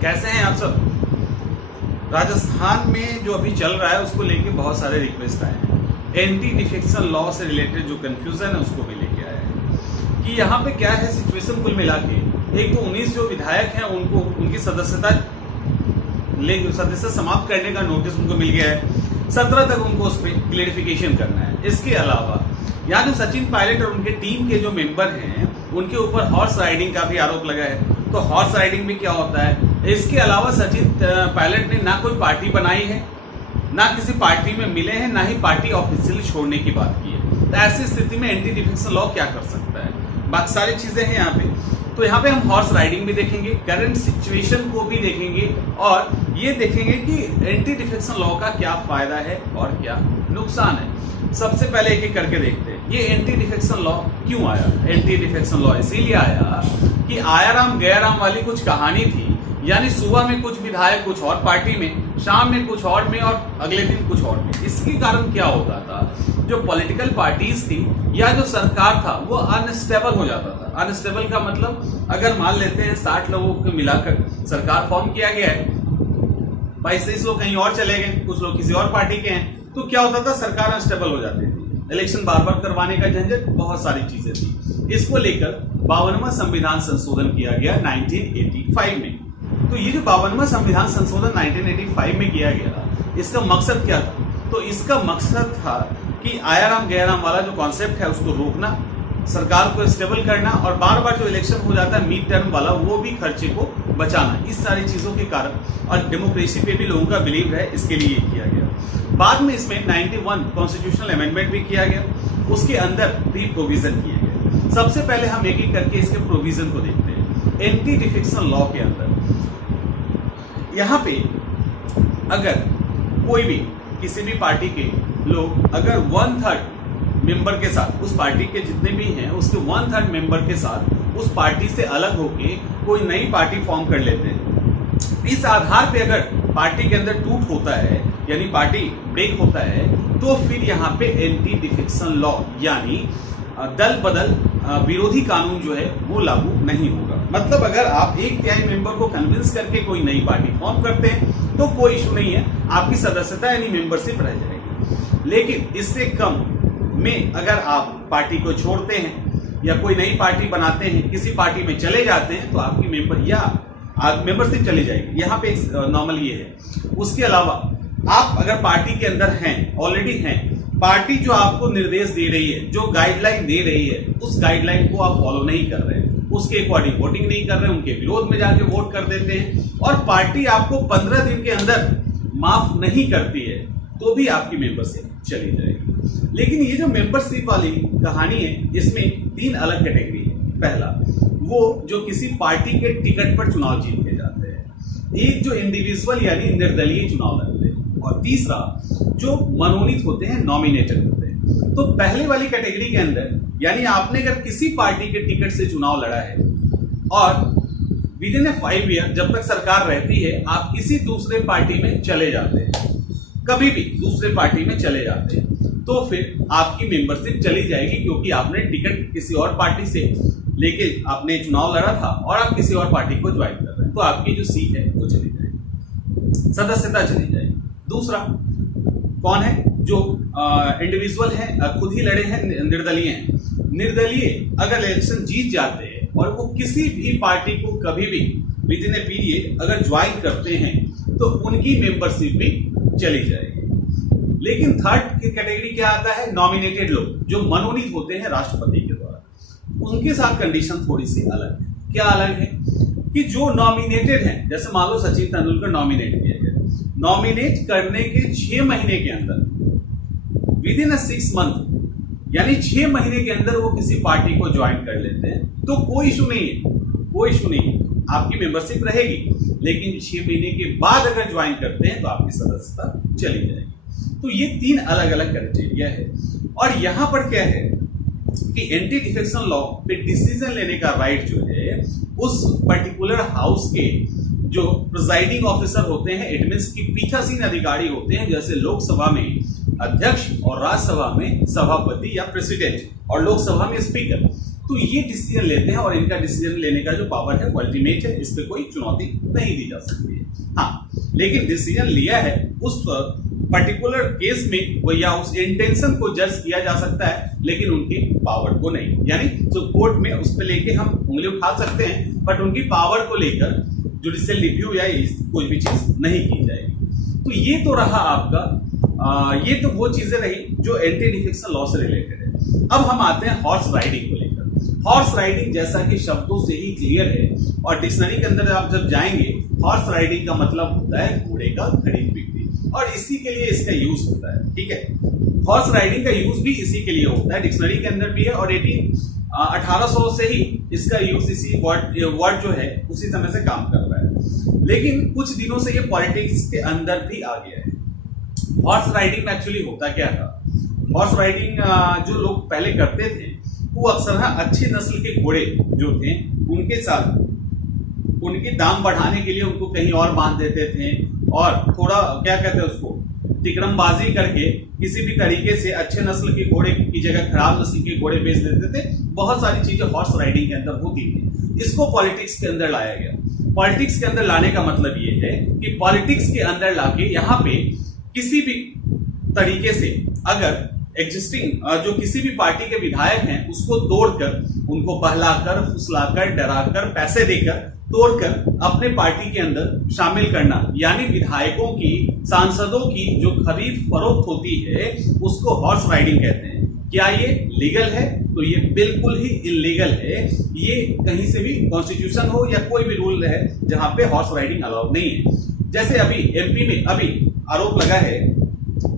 कैसे हैं आप सब। राजस्थान में जो अभी चल रहा है उसको लेके बहुत सारे रिक्वेस्ट आए हैं। एंटी डिफेक्शन लॉ से रिलेटेड जो कंफ्यूजन है उसको भी लेके आया है कि यहाँ पे क्या है सिचुएशन। कुल मिला के एक तो 19 जो विधायक हैं उनको उनकी सदस्यता समाप्त करने का नोटिस उनको मिल गया है। 17 तक उनको उस पर क्लेरिफिकेशन करना है। इसके अलावा यहाँ जो सचिन पायलट और उनके टीम के जो मेंबर हैं उनके ऊपर हॉर्स राइडिंग का भी आरोप लगा है। तो हॉर्स राइडिंग भी क्या होता है। इसके अलावा सचिन पायलट ने ना कोई पार्टी बनाई है, ना किसी पार्टी में मिले हैं, ना ही पार्टी ऑफिशियली छोड़ने की बात की है। तो ऐसी स्थिति में एंटी डिफेक्शन लॉ क्या कर सकता है, बाकी सारी चीजें हैं यहाँ पे। तो यहाँ पे हम हॉर्स राइडिंग भी देखेंगे, करंट सिचुएशन को भी देखेंगे और ये देखेंगे कि एंटी डिफेक्शन लॉ का क्या फायदा है और क्या नुकसान है। सबसे पहले एक एक करके देखते हैं ये एंटी डिफेक्शन लॉ क्यों आया। एंटी डिफेक्शन लॉ इसीलिए आया कि आया राम गया राम वाली कुछ कहानी थी, यानी सुबह में कुछ विधायक कुछ और पार्टी में, शाम में कुछ और में और अगले दिन कुछ और में। इसके कारण क्या होता था, जो पॉलिटिकल पार्टीज थी या जो सरकार था वो अनस्टेबल हो जाता था। अनस्टेबल का मतलब अगर मान लेते हैं 60 लोगों को मिलाकर सरकार फॉर्म किया गया है, 22-23 लोग कहीं और चले गए, कुछ लोग किसी और पार्टी के हैं, तो क्या होता था सरकार अनस्टेबल हो जाती थी। इलेक्शन बार बार करवाने का झंझट, बहुत सारी चीजें थी। इसको लेकर 52वां संविधान संशोधन किया गया 1985 में। तो ये जो 52वां संविधान संशोधन 1985 में किया गया, इसका मकसद क्या था। तो इसका मकसद था कि आया राम गया राम वाला जो कॉन्सेप्ट है उसको रोकना, सरकार को स्टेबल करना और बार बार जो इलेक्शन हो जाता है मिड टर्म वाला वो भी खर्चे को बचाना। इस सारी चीजों के कारण और डेमोक्रेसी पे भी लोगों का बिलीव है, इसके लिए ये किया गया। बाद में इसमें 91 कॉन्स्टिट्यूशनल अमेंडमेंट भी किया गया, उसके अंदर भी प्रोविजन किए गए। सबसे पहले हम एक एक करके इसके प्रोविजन को देखते हैं। एंटी डिफेक्शन लॉ के अंदर यहाँ पे अगर कोई भी किसी भी पार्टी के लोग अगर 1/3 मेंबर के साथ, उस पार्टी के जितने भी हैं उसके 1/3 मेंबर के साथ उस पार्टी से अलग होके कोई नई पार्टी फॉर्म कर लेते हैं, इस आधार पे अगर पार्टी के अंदर टूट होता है यानी पार्टी ब्रेक होता है, तो फिर यहाँ पे एंटी डिफेक्शन लॉ यानी दल बदल विरोधी कानून जो है वो लागू नहीं होगा। मतलब अगर आप 1/3 मेंबर को कन्विंस करके कोई नई पार्टी फॉर्म करते हैं तो कोई इशू नहीं है, आपकी सदस्यता यानी मेंबरशिप रह जाएगी। लेकिन इससे कम में अगर आप पार्टी को छोड़ते हैं या कोई नई पार्टी बनाते हैं, किसी पार्टी में चले जाते हैं, तो आपकी मेंबरशिप चली जाएगी। यहाँ पे नॉर्मल ये है। उसके अलावा आप अगर पार्टी के अंदर हैं, ऑलरेडी हैं, पार्टी जो आपको निर्देश दे रही है, जो गाइडलाइन दे रही है, उस गाइडलाइन को आप फॉलो नहीं कर रहे हैं, उसके अकॉर्डिंग वोटिंग नहीं कर रहे हैं, उनके विरोध में जाके वोट कर देते हैं और पार्टी आपको 15 दिन के अंदर माफ नहीं करती है, तो भी आपकी मेंबरशिप चली जाएगी। लेकिन ये जो मेंबरशिप वाली कहानी है, इसमें 3 अलग कैटेगरी है। पहला वो जो किसी पार्टी के टिकट पर चुनाव जीत के जाते हैं, एक जो इंडिविजुअल यानी निर्दलीय चुनाव लड़ते हैं, और तीसरा जो मनोनीत होते हैं, नॉमिनेटेड होते हैं। तो पहले वाली कैटेगरी के अंदर यानी आपने अगर किसी पार्टी के टिकट से चुनाव लड़ा है और विद इन 5 ईयर जब तक सरकार रहती है आप किसी दूसरे पार्टी में चले जाते हैं, कभी भी दूसरे पार्टी में चले जाते हैं, तो फिर आपकी मेंबरशिप चली जाएगी, क्योंकि आपने टिकट किसी और पार्टी से लेके आपने चुनाव लड़ा था और आप किसी और पार्टी को ज्वाइन कर रहे हैं, तो आपकी जो सीट है वो चली जाएगी, सदस्यता चली जाएगी। दूसरा कौन है, जो इंडिविजुअल है, खुद ही लड़े हैं, निर्दलीय हैं। निर्दलीय अगर इलेक्शन जीत जाते हैं और वो किसी भी पार्टी को कभी भी विद इन ए पीरियड अगर ज्वाइन करते हैं तो उनकी मेंबरशिप भी चली जाएगी। लेकिन थर्ड कैटेगरी क्या आता है, नॉमिनेटेड लोग जो मनोनीत होते हैं राष्ट्रपति के द्वारा, उनके साथ कंडीशन थोड़ी सी अलग है। क्या अलग है कि जो नॉमिनेटेड हैं, जैसे मान लो सचिन तेंदुलकर नॉमिनेट किए गए, नॉमिनेट करने के 6 महीने के अंदर विद इन 6 मंथ यानी 6 महीने के अंदर वो किसी पार्टी को ज्वाइन कर लेते हैं, तो कोई इशू नहीं है, कोई इशू नहीं है, आपकी मेंबरशिप रहेगी। लेकिन 6 महीने के बाद अगर ज्वाइन करते हैं तो आपकी सदस्यता चली जाएगी। तो ये 3 अलग अलग क्राइटेरिया है। और यहां पर क्या है कि एंटी डिफेक्शन लॉ पे डिसीजन लेने का राइट जो है उस पर्टिकुलर हाउस के जो प्रिजाइडिंग ऑफिसर होते हैं, इट मींस की पीठासीन अधिकारी होते हैं, जैसे लोकसभा में अध्यक्ष और राज्यसभा में सभापति या प्रेसिडेंट और लोकसभा में स्पीकर, तो ये डिसीजन लेते हैं और इनका डिसीजन लेने का जो पावर है वो अल्टीमेट है, इस पे कोई चुनौती नहीं दी जा सकती है। हाँ, लेकिन डिसीजन लिया है उस पर्टिकुलर केस में वो या उस इंटेंशन को जज किया जा सकता है, लेकिन उनकी पावर को नहीं। यानी जो कोर्ट में उस पे लेके हम उंगली उठा सकते हैं, बट उनकी पावर को लेकर जुडिशियल रिव्यू या कोई भी चीज नहीं की जाएगी। तो ये तो रहा आपका ये तो वो चीजें रही जो एंटी डिफेक्शन लॉ से रिलेटेड है। अब हम आते हैं हॉर्स राइडिंग को लेकर। हॉर्स राइडिंग जैसा कि शब्दों से ही क्लियर है और डिक्शनरी के अंदर आप जब जाएंगे, हॉर्स राइडिंग का मतलब होता है घोड़े का खरीद बिक्री, और इसी के लिए इसका यूज होता है। ठीक है, हॉर्स राइडिंग का यूज भी इसी के लिए होता है, डिक्शनरी के अंदर भी है, और 1800 से ही इसका यूज इसी वर्ड जो है उसी समय से काम कर रहा है। लेकिन कुछ दिनों से ये पॉलिटिक्स के अंदर भी आ गया है। हॉर्स राइडिंग में एक्चुअली होता क्या था? हॉर्स राइडिंग जो लोग पहले करते थे वो अक्सर अच्छी नस्ल के घोड़े जो थे उनके साथ उनके दाम बढ़ाने के लिए उनको कहीं और बांध देते थे, और थोड़ा क्या कहते हैं उसको तिकड़मबाजी करके किसी भी तरीके से अच्छे नस्ल के घोड़े की जगह खराब नस्ल के घोड़े बेच देते थे। बहुत सारी चीजें हॉर्स राइडिंग के अंदर होती थी। इसको पॉलिटिक्स के अंदर लाया गया। पॉलिटिक्स के अंदर लाने का मतलब ये है कि पॉलिटिक्स के अंदर लाके यहाँ पे किसी भी तरीके से अगर एग्जिस्टिंग जो किसी भी पार्टी के विधायक हैं उसको तोड़कर, उनको बहलाकर, फुसलाकर, डराकर, पैसे देकर तोड़कर अपने पार्टी के अंदर शामिल करना, यानी विधायकों की, सांसदों की जो खरीद फरोख्त होती है उसको हॉर्स राइडिंग कहते हैं। क्या ये लीगल है? तो ये बिल्कुल ही इलीगल है। ये कहीं से भी कॉन्स्टिट्यूशन हो या कोई भी रूल है जहां पे हॉर्स राइडिंग अलाउड नहीं है। जैसे अभी एमपी में अभी आरोप लगा है,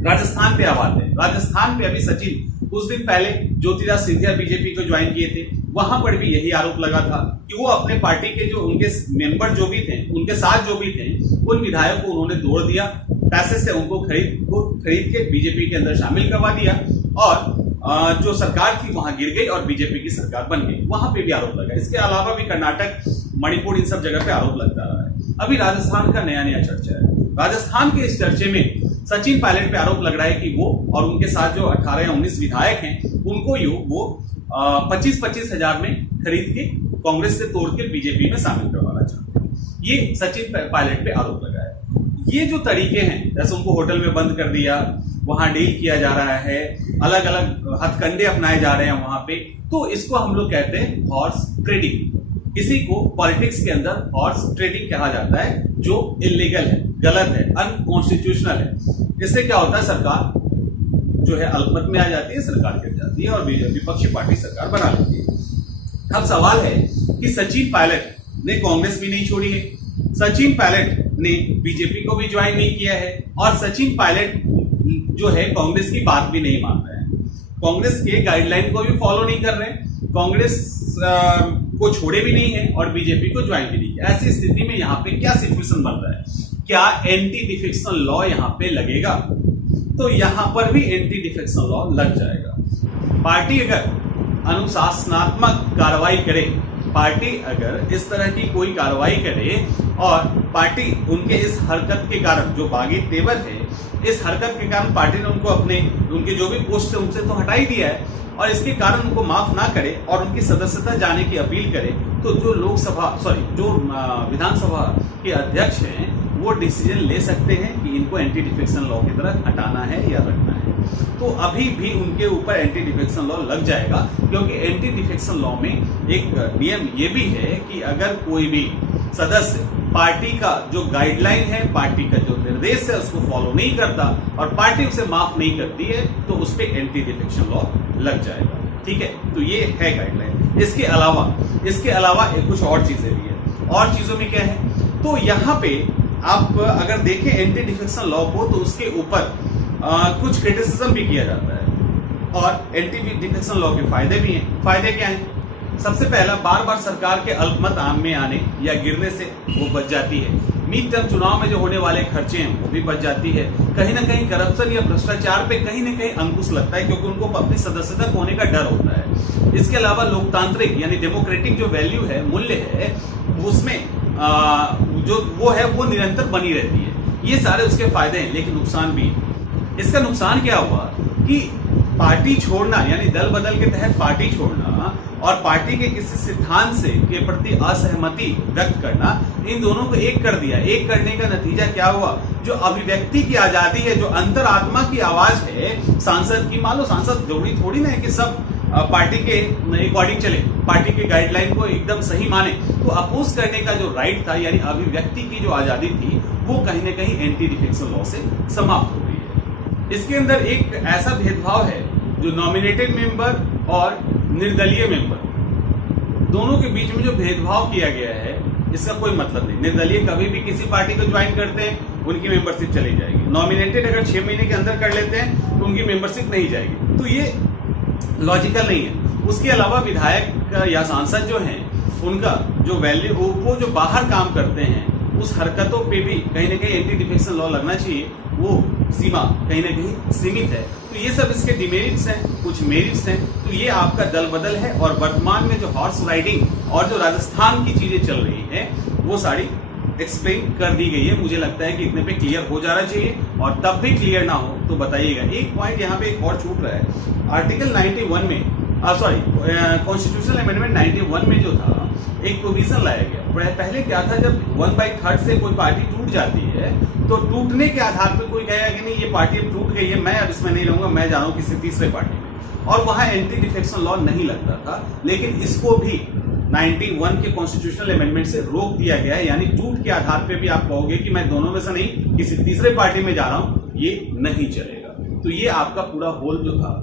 राजस्थान पे आवाज है, राजस्थान पे अभी सचिन कुछ दिन पहले ज्योतिराज सिंधिया बीजेपी को ज्वाइन किए थे, वहां पर भी यही आरोप लगा था कि वो अपने पार्टी के जो उनके मेंबर जो भी थे, उनके साथ जो भी थे, उन विधायक को उन्होंने तोड़ दिया, पैसे से उनको खरीद के बीजेपी के अंदर शामिल करवा दिया, और जो सरकार थी वहां गिर गई और बीजेपी की सरकार बन गई। वहां पे भी आरोप लगा। इसके अलावा भी कर्नाटक, मणिपुर, इन सब जगह पे आरोप लगता रहा है। अभी राजस्थान का नया चर्चा है। राजस्थान के इस चर्चे में सचिन पायलट पे आरोप लग रहा है कि वो और उनके साथ जो 18 या 19 विधायक हैं उनको वो 25-25 हजार में खरीद के कांग्रेस से तोड़ के बीजेपी में शामिल करवाना चाहते हैं। ये सचिन पायलट पे आरोप लगा है। ये जो तरीके हैं, जैसे उनको होटल में बंद कर दिया, वहां डील किया जा रहा है, अलग अलग हथकंडे अपनाए जा रहे हैं वहां पे, तो इसको हम लोग कहते हैं हॉर्स ट्रेडिंग। इसी को पॉलिटिक्स के अंदर हॉर्स ट्रेडिंग कहा जाता है, जो इलीगल है, गलत है, अनकॉन्स्टिट्यूशनल है। इससे क्या होता है, सरकार जो है अल्पमत में आ जाती है, सरकार गिर जाती है और विपक्षी पार्टी सरकार बना लेती है। अब सवाल है कि सचिन पायलट ने कांग्रेस भी नहीं छोड़ी है, सचिन पायलट ने बीजेपी को भी ज्वाइन नहीं किया है, और सचिन पायलट जो है कांग्रेस की बात भी नहीं मान रहे हैं, कांग्रेस के गाइडलाइन को भी फॉलो नहीं कर रहे हैं, कांग्रेस को छोड़े भी नहीं है और बीजेपी को ज्वाइन भी नहीं किया। ऐसी स्थिति में यहाँ पे क्या सिचुएशन बन रहा है? क्या एंटी डिफेक्शन लॉ यहाँ पे लगेगा? तो यहाँ पर भी एंटी डिफेक्शन लॉ लग जाएगा। पार्टी अगर अनुशासनात्मक कार्रवाई करे, पार्टी अगर इस तरह की कोई कार्रवाई करे और पार्टी उनके इस हरकत के कारण, जो बागी तेवर है, इस हरकत के कारण पार्टी ने उनके जो भी पोस्ट है उनसे तो हटा ही दिया है, और इसके कारण उनको माफ ना करे और उनकी सदस्यता जाने की अपील करे, तो जो जो विधानसभा के अध्यक्ष हैं वो डिसीजन ले सकते हैं कि इनको एंटी डिफेक्शन लॉ की तरह हटाना है या रखना है। तो अभी भी उनके ऊपर एंटी डिफेक्शन लॉ लग जाएगा, क्योंकि एंटी डिफेक्शन लॉ में एक नियम ये भी है कि अगर कोई भी सदस्य पार्टी का जो गाइडलाइन है, पार्टी का जो निर्देश है, उसको फॉलो नहीं करता और पार्टी उसे माफ नहीं करती है, तो उस पर एंटी डिफेक्शन लॉ लग जाएगा। ठीक है, तो ये है गाइडलाइन। इसके अलावा कुछ और चीजें भी है। और चीजों में क्या है, तो यहाँ पे आप अगर देखें एंटी डिफेक्शन लॉ को, तो उसके ऊपर कुछ क्रिटिसिज्म भी किया जाता है, और एंटी डिफेक्शन लॉ के फायदे भी हैं। फायदे क्या हैं? सबसे पहला, बार बार सरकार के अल्पमत आम में आने या गिरने से वो बच जाती है। मिड टर्म चुनाव में जो होने वाले खर्चे हैं वो भी बच जाती है। कहीं ना कहीं करप्शन या भ्रष्टाचार पे कहीं ना कहीं अंकुश लगता है, क्योंकि उनको अपनी सदस्यता खोने का डर होता है। इसके अलावा लोकतांत्रिक यानी डेमोक्रेटिक जो वैल्यू है, मूल्य है, उसमें जो वो है वो निरंतर बनी रहती है। ये सारे उसके फायदे हैं, लेकिन नुकसान भी है। इसका नुकसान क्या हुआ कि पार्टी छोड़ना, यानी दल बदल के तहत पार्टी छोड़ना, और पार्टी के किसी सिद्धांत से के प्रति असहमति व्यक्त करना, इन दोनों को एक कर दिया। एक करने का नतीजा क्या हुआ? जो अभिव्यक्ति की आजादी है, जो अंतरात्मा की आवाज है सांसद की, मान लो सांसद जरूरी थोड़ी ना है कि सब पार्टी के अकॉर्डिंग चले, पार्टी के गाइडलाइन को एकदम सही माने। तो अपोज करने का जो राइट था, यानी अभिव्यक्ति की जो आजादी थी, वो कहीं ना कहीं एंटी डिफेक्शन लॉ से समाप्त हो गई है। इसके अंदर एक ऐसा भेदभाव है जो नॉमिनेटेड मेंबर और निर्दलीय मेंबर, दोनों के बीच में जो भेदभाव किया गया है, इसका कोई मतलब नहीं। निर्दलीय कभी भी किसी पार्टी को ज्वाइन करते हैं, उनकी मेंबरशिप चली जाएगी। नॉमिनेटेड अगर 6 महीने के अंदर कर लेते हैं तो उनकी मेंबरशिप नहीं जाएगी। तो ये लॉजिकल नहीं है। उसके अलावा विधायक या सांसद जो हैं, उनका जो वैल्यू, वो जो बाहर काम करते हैं, उस हरकतों पे भी कहीं ना कहीं एंटी डिफेक्शन लॉ लगना चाहिए। वो सीमा कहीं ना कहीं सीमित है। तो ये सब इसके डिमेरिट्स हैं, कुछ मेरिट्स हैं। तो ये आपका दल बदल है, और वर्तमान में जो हॉर्स राइडिंग और जो राजस्थान की चीजें चल रही हैं, वो सारी एक्सप्लेन कर दी गई है। मुझे लगता है कि इतने पे क्लियर हो जाना चाहिए, और तब भी क्लियर ना हो तो बताइएगा। एक पॉइंट यहाँ पे एक और छूट रहा है। आर्टिकल 91 में, कॉन्स्टिट्यूशनल अमेंडमेंट 91 में जो था, एक प्रोविजन लाया गया। पहले क्या था, जब 1/3 से कोई पार्टी टूट जाती है, तो टूटने के आधार पर कोई कहेगा कि नहीं, ये पार्टी अब टूट गई है, मैं अब इसमें नहीं रहूंगा, मैं जा रहा हूं किसी तीसरे पार्टी में, और वहां एंटी डिफेक्शन लॉ नहीं लगता था। लेकिन इसको भी 91 के कॉन्स्टिट्यूशनल अमेंडमेंट से रोक दिया गया है। यानी टूट के आधार पे भी आप कहोगे कि मैं दोनों में से नहीं, किसी तीसरे पार्टी में जा रहा हूं, ये नहीं चलेगा। तो ये आपका पूरा होल जो था,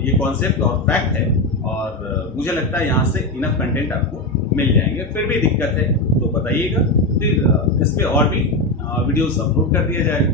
ये कॉन्सेप्ट और फैक्ट है, और मुझे लगता है यहाँ से इनफ कंटेंट आपको मिल जाएंगे। फिर भी दिक्कत है तो बताइएगा, फिर इस पे और भी वीडियोस अपलोड कर दिया जाएगा।